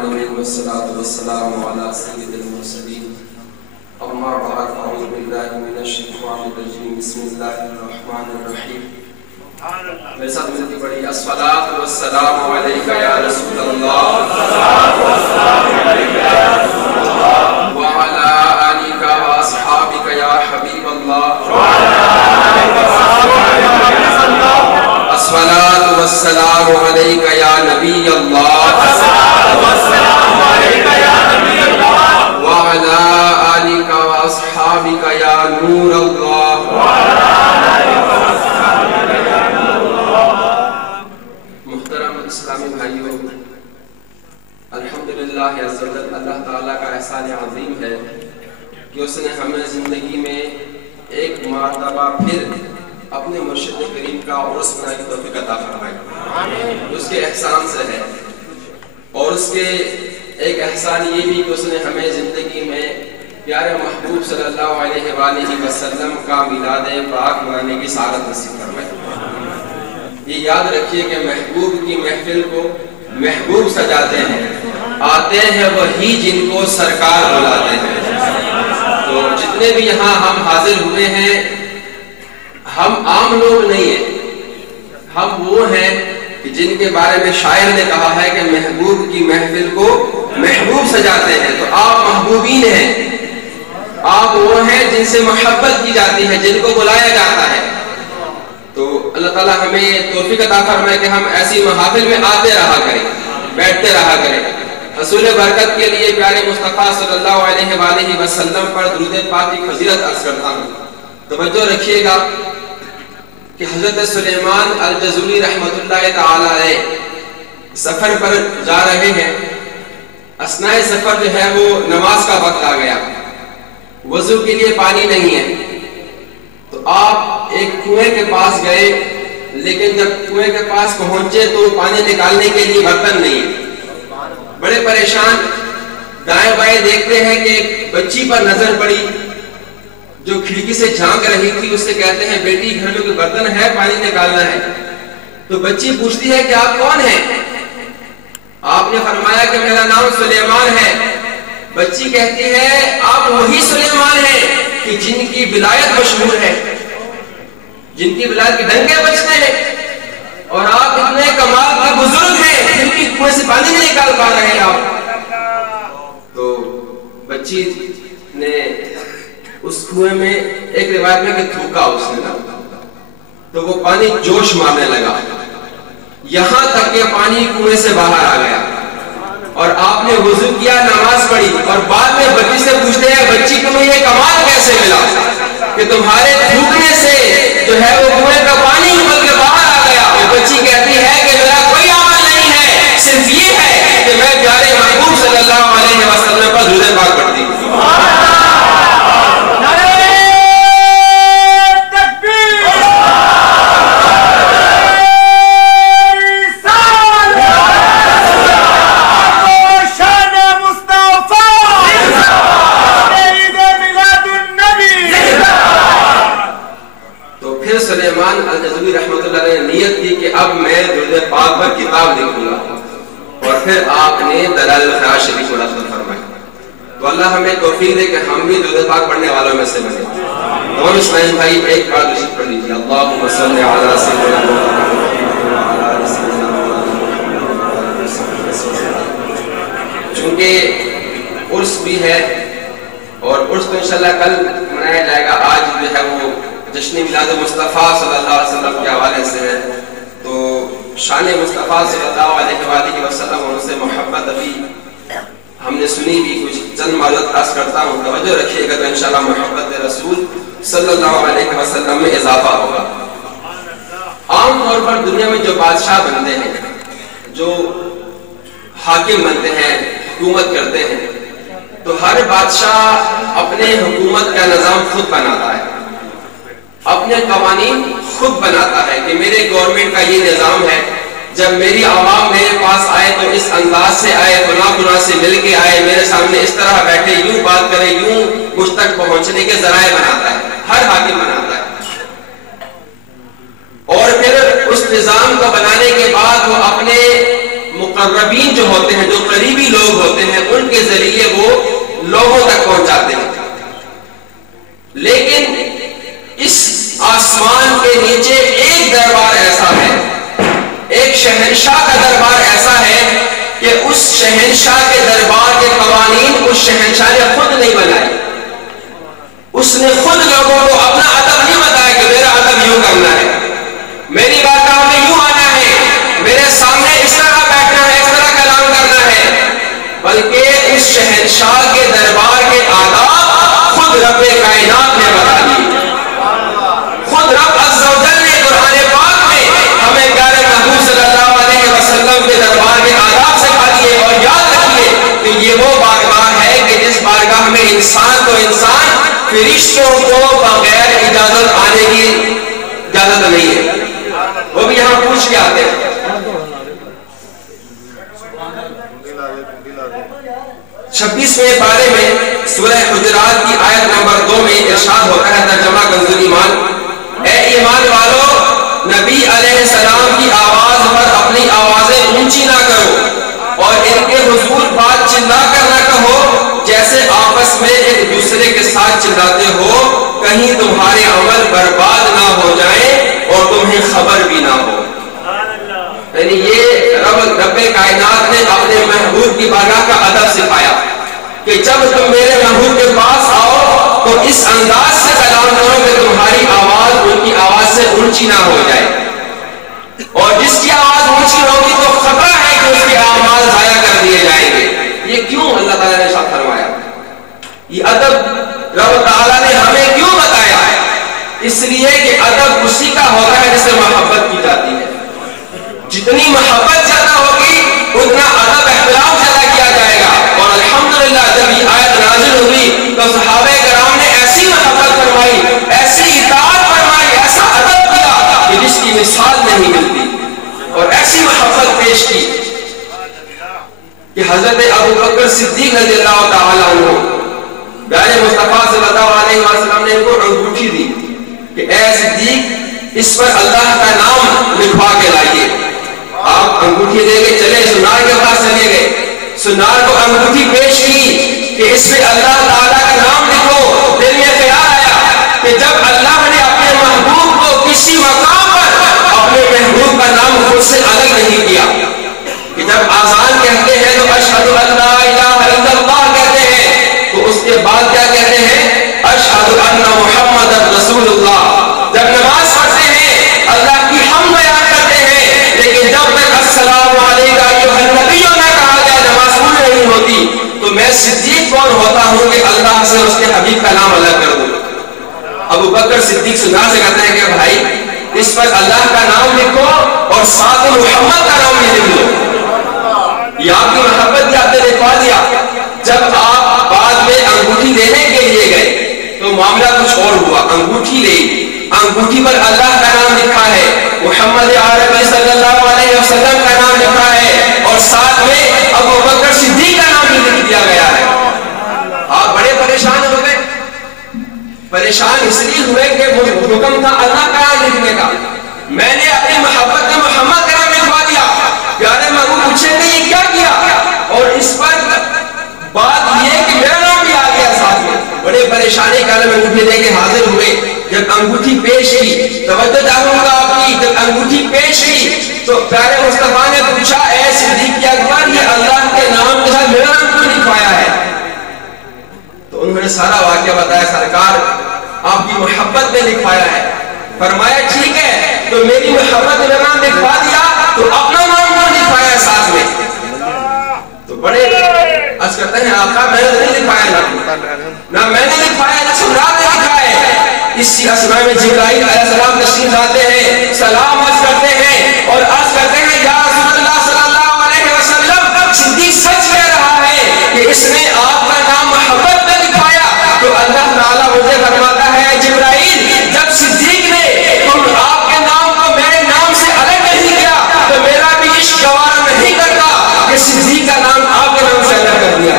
العالمين والصلاة والسلام على سيد المرسلين أما بعد أعوذ بالله من الشيطان الرجيم بسم الله الرحمن الرحيم میرے ساتھ ملتی پڑھی الصلاة والسلام علیکہ یا رسول اللہ وعلى آلك وأصحابك يا حبيب الله الصلاة والسلام عليك يا نبي الله وعلى آلك وأصحابك يا نور الله محترم اسلامی بھائیوں، الحمدللہ عزوجل اللہ تعالیٰ کا احسان عظیم ہے کہ اس نے ہمیں زندگی میں ایک مرتبہ پھر اپنے مرشد کریم کا عرس منانے کی توفیق عطا فرمائی۔ اس کے احسان سے ہے، اور اس کے ایک احسان یہ بھی کہ اس نے ہمیں زندگی میں پیارے محبوب صلی اللہ علیہ وآلہ وسلم کا میلاد پاک منانے کی سعادت نصیب فرمائی۔ یہ یاد رکھیے کہ محبوب کی محفل کو محبوب سجاتے ہیں، آتے ہیں وہی جن کو سرکار بلاتے ہیں۔ تو جتنے بھی یہاں ہم حاضر ہوئے ہیں، ہم عام لوگ نہیں ہیں، ہم وہ ہیں کہ جن کے بارے میں شاعر نے کہا ہے کہ محبوب کی محفل کو محبوب سجاتے ہیں۔ تو آپ محبوبین ہیں، آپ وہ ہیں جن سے محبت کی جاتی ہے، جن کو بلایا جاتا ہے۔ تو اللہ تعالیٰ ہمیں توفیق عطا فرمائے کہ ہم ایسی محافل میں آتے رہا کریں، بیٹھتے رہا کریں۔ حصول برکت کے لیے پیارے مصطفیٰ صلی اللہ علیہ وآلہ وسلم پر درود پاک کی فضیلت عرض کرتا ہوں۔ توجہ رکھیے گا کہ حضرت سلیمان الجزولی رحمۃ اللہ تعالی علیہ سفر پر جا رہے ہیں۔ اثناء سفر جو ہے وہ نماز کا وقت آ گیا، وضو کے لیے پانی نہیں ہے، تو آپ ایک کنویں کے پاس گئے، لیکن جب کنویں کے پاس پہنچے تو پانی نکالنے کے لیے برتن نہیں ہے۔ بڑے پریشان دائیں بائیں دیکھتے ہیں کہ ایک بچی پر نظر پڑی جو کھڑکی سے جھانک رہی تھی۔ اس سے کہتے ہیں بیٹی گھر میں کوئی برتن ہے، پانی نکالنا ہے۔ تو بچی پوچھتی ہے کہ آپ کون ہیں؟ آپ نے فرمایا کہ میرا نام سلیمان ہے۔ بچی کہتی ہے آپ وہی سلیمان ہیں کہ جن کی ولایت مشہور ہے، جن کی ولایت کے ڈنکے بجتے ہیں، اور آپ اتنے کمال کے بزرگ ہیں جن کی کنویں سے پانی نہیں نکال پا رہے ہیں آپ۔ تو بچی نے اس کنویں میں ایک روایت میں کہ تھوکا اس نے نا، تو وہ پانی جوش مارنے لگا، یہاں تک کہ پانی کنویں سے باہر آ گیا، اور آپ نے وضو کیا، نماز پڑھی، اور بعد میں بچی سے پوچھتے ہیں بچی تمہیں یہ کمال کیسے ملا کہ تمہارے تھوکنے سے جو ہے وہ کنویں کا پانی ابل کے باہر آ گیا؟ اور بچی کہتی ہے کہ میرا کوئی عمل نہیں ہے، صرف یہ ہے کہ میں پیارے محبوب صلی اللہ علیہ وسلم پر درود پاک پڑھتی ہوں۔ سلیمان الجزولی رحمۃ اللہ علیہ نے نیت کی کہ اب میں درود پاک پر کتاب لکھوں گا، اور پھر آپ نے دلائل الخیرات شریف منعقد فرمائی۔ تو اللہ ہمیں توفیق دے کہ ہم بھی درود پاک پڑھنے والوں میں سے بنے۔ تمام اسماعیل بھائی ایک بار درود پڑھ لیجیے، اللہم صلی علی سیدنا محمد۔ چونکہ عرس بھی ہے، اور عرس تو انشاءاللہ کل منایا جائے گا، آج جو ہے وہ جشن میلاد مصطفیٰ صلی اللہ علیہ وسلم کے حوالے سے ہے۔ تو شان مصطفیٰ صلی اللہ علیہ وآلہ وسلم اور ان سے محبت ابھی ہم نے سنی بھی، کچھ چند معذرت عرض کرتا ہوں، توجہ رکھیے گا تو انشاءاللہ محبت رسول صلی اللہ علیہ وسلم میں اضافہ ہوگا۔ عام طور پر دنیا میں جو بادشاہ بنتے ہیں، جو حاکم بنتے ہیں، حکومت کرتے ہیں، تو ہر بادشاہ اپنے حکومت کا نظام خود بناتا ہے، اپنے قوانین خود بناتا ہے کہ میرے گورنمنٹ کا یہ نظام ہے، جب میری عوام میرے پاس آئے تو اس انداز سے آئے، گناہ سے مل کے آئے، میرے سامنے اس طرح بیٹھے، یوں بات کرے، یوں مجھ تک پہنچنے کے ذرائع بناتا ہے، ہر حاکم بناتا ہے۔ اور پھر اس نظام کو بنانے کے بعد وہ اپنے مقربین جو ہوتے ہیں، جو قریبی لوگ ان کے ذریعے وہ لوگوں تک پہنچاتے ہیں. لیکن اس آسمان کے نیچے ایک دربار ایسا ہے, ایک شہنشاہ کا دربار ایسا ہے کہ اس شہنشاہ کے دربار کے قوانین اس شہنشاہ نے خود نہیں بنائے. اس نے خود لوگوں کو اپنا ادب نہیں بتایا کہ میرا ادب یوں کرنا ہے, میری بارگاہ میں یوں آنا ہے, میرے سامنے اس طرح بیٹھنا ہے, اس طرح کلام کرنا ہے, بلکہ اس شہنشاہ کے دربار کے آداب خود رب کائنات نے بتا دی. خود رب عز و جل نے قرآن پاک میں ہمیں پیارے محبوب صلی اللہ علیہ وسلم کے دربار کے آداب سکھا دیے. اور یاد رکھیے کہ یہ وہ بارگاہ ہے کہ جس بارگاہ میں انسان تو انسان, فرشتوں کو بغیر اجازت آنے کی اجازت نہیں ہے, وہ بھی یہاں پوچھ کے آتے ہیں. 26ویں پارے میں سورہ حجرات کی آیت نمبر 2 میں ارشاد ہوتا ہے, ترجمہ کنز ایمان, اے ایمان والو نبی علیہ السلام کی آواز پر اپنی آوازیں اونچی نہ کرو اور ان کے حضور بات چلا کر نہ کہو جیسے آپس میں ایک دوسرے کے ساتھ چلاتے ہو, کہیں تمہارے عمل برباد نہ ہو جائیں اور تمہیں خبر بھی نہ ہو. یعنی یہ رب کائنات نے اپنے محبوب کی بارگاہ کا ادب سکھایا کہ جب تم میرے محبوب کے پاس آؤ تو اس انداز سے کلام کرو کہ تمہاری آواز ان کی آواز سے اونچی نہ ہو جائے, اور جس کی آواز اونچی ہوگی تو خطرہ ہے کہ اس کے اعمال ضائع کر دیے جائیں گے. یہ کیوں اللہ تعالیٰ نے ارشاد فرمایا؟ یہ ادب رب تعالیٰ نے ہمیں کیوں بتایا؟ اس لیے کہ ادب اسی کا ہوتا ہے جس سے محبت کی جاتی ہے. جتنی محبت زیادہ ہوگی اتنا ادب احترام زیادہ کیا جائے گا. اور الحمدللہ جب یہ آیت نازل ہوئی تو صحابہ کرام نے ایسی محبت فرمائی, ایسی اطاعت فرمائی, ایسا ادب کیا کہ جس کی مثال نہیں ملتی, اور ایسی محبت پیش کی کہ حضرت ابو بکر صدیق رضی اللہ تعالیٰ عنہ پیارے مصطفیٰ صلی اللہ علیہ وسلم نے ان کو انگوٹھی دی کہ اے صدیق اس پر اللہ کا نام لکھوا کے لائیے. آپ انگوٹھی دے کے چلے, سنار کے پاس چلے گئے, سنار کو انگوٹھی پیش کی کہ اس پہ اللہ تعالیٰ کا نام لکھو. دل میں خیال آیا کہ جب اللہ نے اپنے محبوب کو کسی مقام پر اپنے محبوب کا نام خود سے الگ نہیں کیا, کہ جب آذان کہتے ہیں تو اشہد ان لا الہ الا اللہ کہتے ہیں, تو اس کے بعد کیا کہتے ہیں؟ اشہد ان محمد رسول اللہ. جب نماز پڑھتے ہیں اللہ کی حمد بیان کرتے ہیں, لیکن جب تک السلام علیکم ایھا النبی نہ کہا جائے نماز پوری نہیں ہوتی. تو میں صدیق کون ہوتا ہوں کہ اللہ سے اس کے حبیب کا نام الگ کر دوں؟ ابو بکر صدیق سنا سے کہتے ہیں کہ بھائی اس پر اللہ کا نام لکھو اور ساتھ محمد کا نام بھی لکھ لو. یہ آپ کی محبت کی آپ نے لکھوا دیا. جب آپ بعد میں انگوٹھی دینے کے لیے گئے تو معاملہ کچھ اور ہوا. انگوٹھی لے, انگوٹھی پر اللہ کا نام لکھا ہے, محمد عربی صلی اللہ علیہ وسلم کا نام لکھا ہے, اور ساتھ میں ابو بکر صدیق کا نام بھی لکھ دیا گیا ہے. آپ بڑے پریشان ہو گئے. پریشان اس لیے ہوئے کہ حکم تھا اللہ کا نام لکھنے کا, میں نے اپنی محبت میں محمد کا نام لکھوا دیا. پیارے محبوب پوچھیں گے یہ کیا کیا, اور اس پر بات یہ کہ میرا نام بھی آ گیا ساتھ میں. بڑے پریشانی کا میں انگوٹھی دے کے حاضر ہوئے. جب انگوٹھی پیش کی, توجہ چاہوں گا آپ کی, جب انگوٹھی پیش کی تو پیارے مصطفیٰ نے پوچھا اے صدیق اکبر یہ اللہ کے نام کے ساتھ میرا نام کیوں لکھوایا ہے؟ تو انہوں نے سارا واقعہ بتایا, سرکار آپ کی محبت میں لکھوایا ہے. فرمایا ٹھیک ہے, تو میری محبت میں نام لکھوا دیا تو اپنا نام کیوں لکھوایا ہے ساتھ میں؟ تو بڑے عرض کرتے ہیں آقا میں نے نہیں لکھوایا, نہ میں نے لکھوایا نہ سمراٹ نے لکھا ہے. اسی اسنا میں جبرائیل علیہ السلام تشریف لاتے ہیں, سلام عرض کرتے ہیں اور عرض کرتے ہیں یا رسول اللہ صلی اللہ علیہ وسلم صدیق سچ کہہ رہا ہے کہ اس نے آپ کا نام محبت میں لکھوایا. تو اللہ تعالیٰ مجھے فرماتا ہے جبرائیل جب صدیق نے تم آپ کے نام کو میرے نام سے الگ نہیں کیا تو میرا بھی عشق گوارا نہیں کرتا کہ صدیق کا نام آپ کے نام سے الگ کر دیا.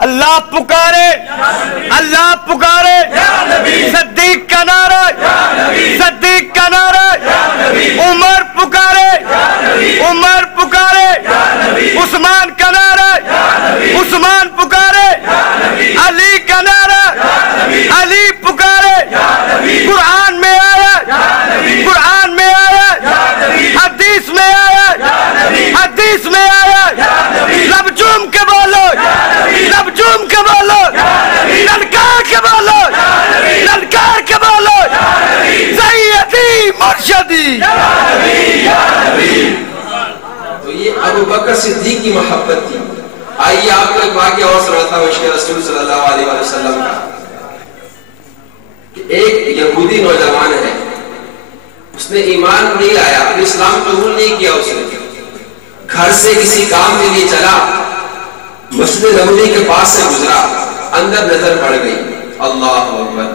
اللہ پکارے، اللہ پکارے، صدیق کا نعرہ، صدیق کا نعرہ، عمر پکارے، عمر پکارے، عثمان کا نعرہ، عثمان پکارے، علی کا نعرہ، علی پکارے، قرآن میں آیا، قرآن میں آیا، حدیث میں آیا، حدیث میں آیا، لب چوم کے بولو، لب چوم کے بولو، للکار کے بولو، للکار کے بولو، سیدی مرشدی۔ تو یہ ابو بکر صدیق کی محبت تھی۔ آئیے آپ کو ایک واقعہ اور سناتا ہوں عشق رسول صلی اللہ علیہ وسلم کا، کہ ایک یہودی نوجوان ہے، اس نے ایمان نہیں لایا، اسلام قبول نہیں کیا، اس نے گھر سے کسی کام کے لیے چلا، مسجد نبوی کے پاس سے گزرا، اندر نظر پڑ گئی، اللہ اکبر،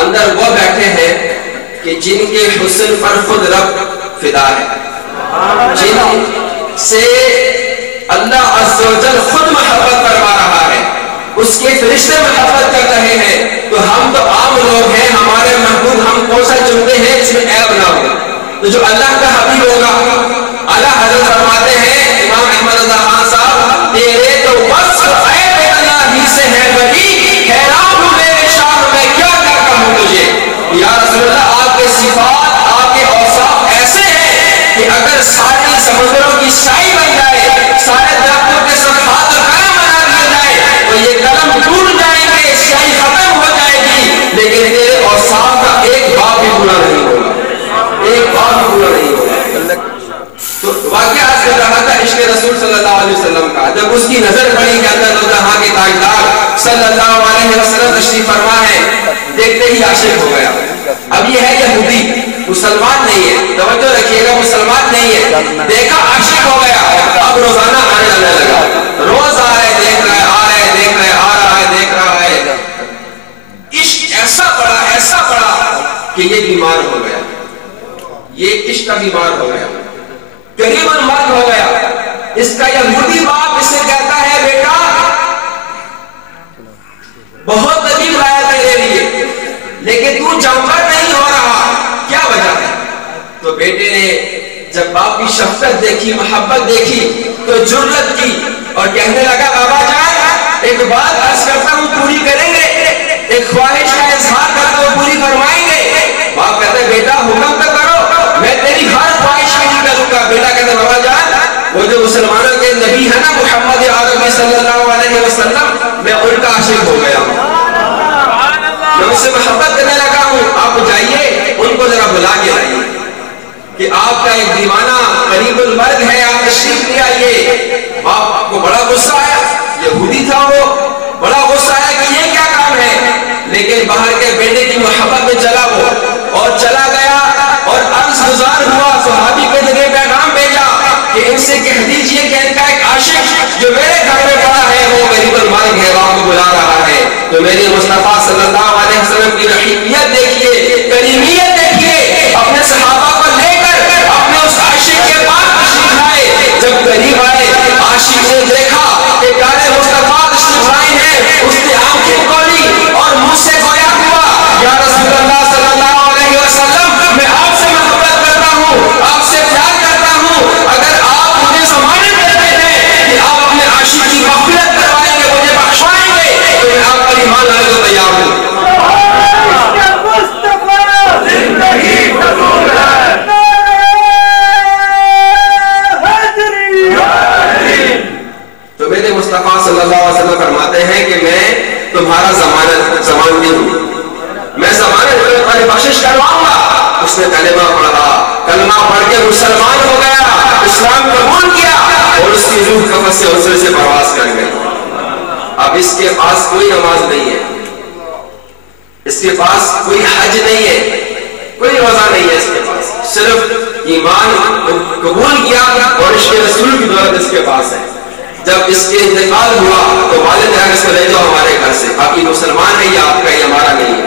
اندر وہ بیٹھے ہیں کہ جن کے حسن پر خود رب فدا ہے، جن سے اللہ عز و جل خود محبت فرما رہا ہے، اس کے فرشتے محبت کر رہے ہیں، تو ہم تو عام لوگ ہیں، ہمارے محبوب ہم کون سا چنتے ہیں جس میں عیب نہ ہو؟ تو جو اللہ کا حبیب ہوگا، اللہ حضرت فرماتے ہیں امام احمد رضا خان صاحب، تیرے تو وصف عیب اللہ ہی سے ہے بری، حیران ہوں میرے شان میں کیا کرتا ہوں تجھے۔ یا رسول اللہ، آپ کے صفات، آپ کے اوصاف ایسے ہیں کہ اگر ساری سمندروں کی شائی بن جائے، سارے درختوں کے صفحات اور قلم بنا دیے جائے، تو یہ قلم ٹوٹ جائیں گے، شائی ختم ہو جائے گی، لیکن تیرے اوصاف کا ایک باب بھی پورا نہیں ہوگا، ایک باب بھی پورا نہیں ہوگا۔ تو واقعہ آج کر رہا تھا عشق رسول صلی اللہ علیہ وسلم کا، جب اس کی نظر پڑی کہ اللہ دو جہاں کے تاجدار صلی اللہ علیہ وسلم تشریف فرما ہے، دیکھتے ہی عاشق ہو گیا۔ اب یہ ہے یہودی، مسلمان نہیں ہے، توجہ رکھیے گا، مسلمان نہیں ہے، دیکھا عاشق ہو گیا، اب روزانہ آنے جانے لگا، روز آ رہے دیکھ رہے، آ رہے دیکھ رہے، آ رہا ہے دیکھ رہا ہے، عشق ایسا بڑا کہ یہ بیمار ہو گیا، یہ عشق کا بیمار ہو گیا، قریباً مرد ہو گیا۔ اس کا یہودی باپ اسے کہتا ہے، بیٹا بہت عجیب لایا تیرے لیے، لیکن تو جانور نہیں ہو رہا، کیا وجہ ہے؟ تو بیٹے نے جب باپ کی شفقت دیکھی، محبت دیکھی، تو جرأت کی اور کہنے لگا، بابا جان ایک بات عرض کرتا ہوں، پوری کریں گے؟ ایک خواہش کا اظہار کرتا ہوں، پوری فرمائیں گے؟ باپ کہتے بیٹا حکم تو کرو، میں تیری ہر خواہش پوری کروں گا۔ بیٹا کہتے بابا جان وہ جو مسلمانوں کے نبی ہے نا محمد عربی صلی اللہ علیہ وسلم، میں ان کا عاشق ہو گیا ہوں، میں اس سے محبت کرنے لگا ہوں، آپ جائیے ان کو ذرا بلا کے آئیے کہ آپ کا ایک دیوانہ قریب المرگ ہے، آپ تشریف لے آئیے۔ آپ کو بڑا غصہ آیا، یہودی تھا وہ، بڑا غصہ آیا کہ یہ کیا کام ہے، لیکن باہر کے بیٹے کی محبت میں چلا وہ، اور چلا گیا اور عرض گزار ہوا، صحابی کے ذریعے پیغام بھیجا کہ ان سے کہہ دیجئے کہ ان کا ایک عاشق جو میرے گھر میں پڑا ہے وہ قریب المرگ ہے، وہ آپ کو بلا رہا ہے۔ تو میرے مصطفیٰ صلی اللہ علیہ وسلم کی رحیمیت دیکھیے، کریمیت دیکھیے، اپنے صحابہ کو لے کر اپنے اس عاشق کے پاس تشریف لائے۔ جب قریب آئے، عاشق نے دیکھا کہ پیارے مصطفیٰ تشریف لائے ہیں، اس نے آنکھیں کھولی اور منہ سے گویا ہوا، یا رسول اللہ صلی اللہ علیہ وسلم، میں آپ سے محبت کرتا ہوں، آپ سے پیار کرتا ہوں، اگر آپ مجھے ضمانت دیتے ہیں کہ آپ اپنے عاشق کی مغفرت کروائیں گے، مجھے بخشوائیں گے، تو میں آپ پر ایمان لانے کو تیار ہوں۔ تو میرے مصطفیٰ صلی اللہ علیہ وسلم فرماتے ہیں کہ میں تمہارا ضمانتی ہوں، میں ضمانت پر بخشش کرواؤں گا۔ اس نے کلمہ پڑھا، کلمہ پڑھ کے مسلمان ہو گیا، اسلام قبول کیا، اور اس کی روح کفن سے حضور سے پرواز کر گئی۔ اب اس کے پاس کوئی نماز نہیں ہے، اس کے پاس کوئی حج نہیں ہے، کوئی روزہ نہیں ہے، اس کے پاس صرف ایمان قبول کیا اور عشق رسول کی دولت اس کے پاس ہے۔ جب اس کے انتقال ہوا تو والد نے اس کو لے جاؤ ہمارے گھر سے، آپ کی مسلمان ہے، یہ آپ کا، یہ ہمارا نہیں ہے۔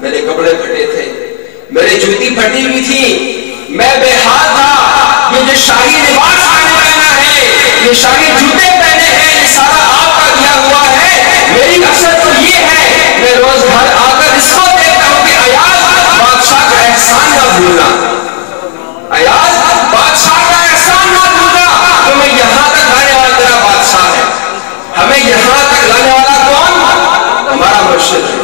میرے کپڑے پھٹے تھے، میری جوتی پھٹی ہوئی تھی، میں بے حال تھا، یہ جو شاہی لباس میں نے پہنا ہے، یہ شاہی جوتے پہنے ہیں، یہ سارا آپ کا دیا ہوا ہے، میری مقصد تو یہ ہے میں روز گھر آ کر اس کو دیکھتا ہوں کہ ایاز بادشاہ کا احسان نہ بھولنا، ایاز بادشاہ کا احسان نہ بھولنا، تمہیں یہاں تک لانے والا تیرا بادشاہ ہے، ہمیں یہاں تک لانے والا کون؟ ہمارا مرشد ہے۔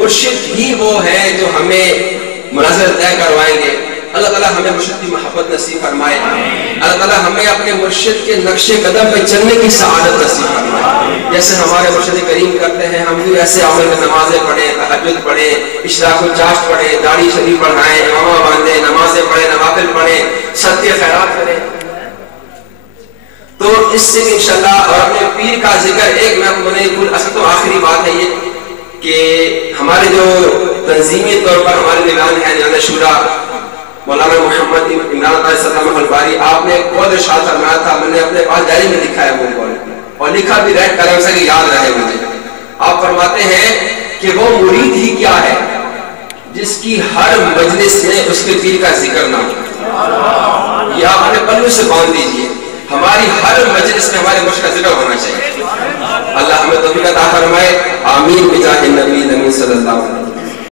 مرشد ہی وہ ہے جو ہمیں منازل طے کروائیں گے۔ اللہ تعالیٰ ہمیں مرشد کی محبت نصیب فرمائے، اللہ تعالیٰ ہمیں اپنے مرشد کے نقش قدم پہ چلنے کی سعادت نصیب فرمائے۔ جیسے ہمارے مرشد کریم کرتے ہیں ہم بھی ایسے عمل میں نمازیں پڑھیں، تہجد پڑھیں، اشراق و چاشت پڑھیں، داڑھی شریف پڑھائیں، امامہ باندھیں، نمازیں پڑھیں، نوافل پڑھیں، صدقے خیرات کریں۔ تو اس سے انشاءاللہ اور اپنے پیر کا ذکر ایک میں اصل تو آخری بات ہے یہ کہ ہمارے جو تنظیمی طور پر ہمارے نگران ہیں جناب شورا مولانا محمد عمران علیہ السلام الباری، آپ نے ایک بہت ارشاد فرمایا تھا، میں نے اپنے پاس ڈائری میں لکھا ہے وہ قول، اور لکھا بھی ریڈ قلم سے کہ یاد رہے مجھے۔ آپ فرماتے ہیں کہ وہ مرید ہی کیا ہے جس کی ہر مجلس میں اس کے پیر کا ذکر نہ ہو، یہ آپ اپنے پلو سے باندھ دیجئے، ہماری ہر مجلس میں ہمارے مرشد کا ذکر ہونا چاہیے۔ اللہ ہمیں توفیق عطا فرمائے، آمین بجاہ النبی صلی اللہ علیہ وسلم۔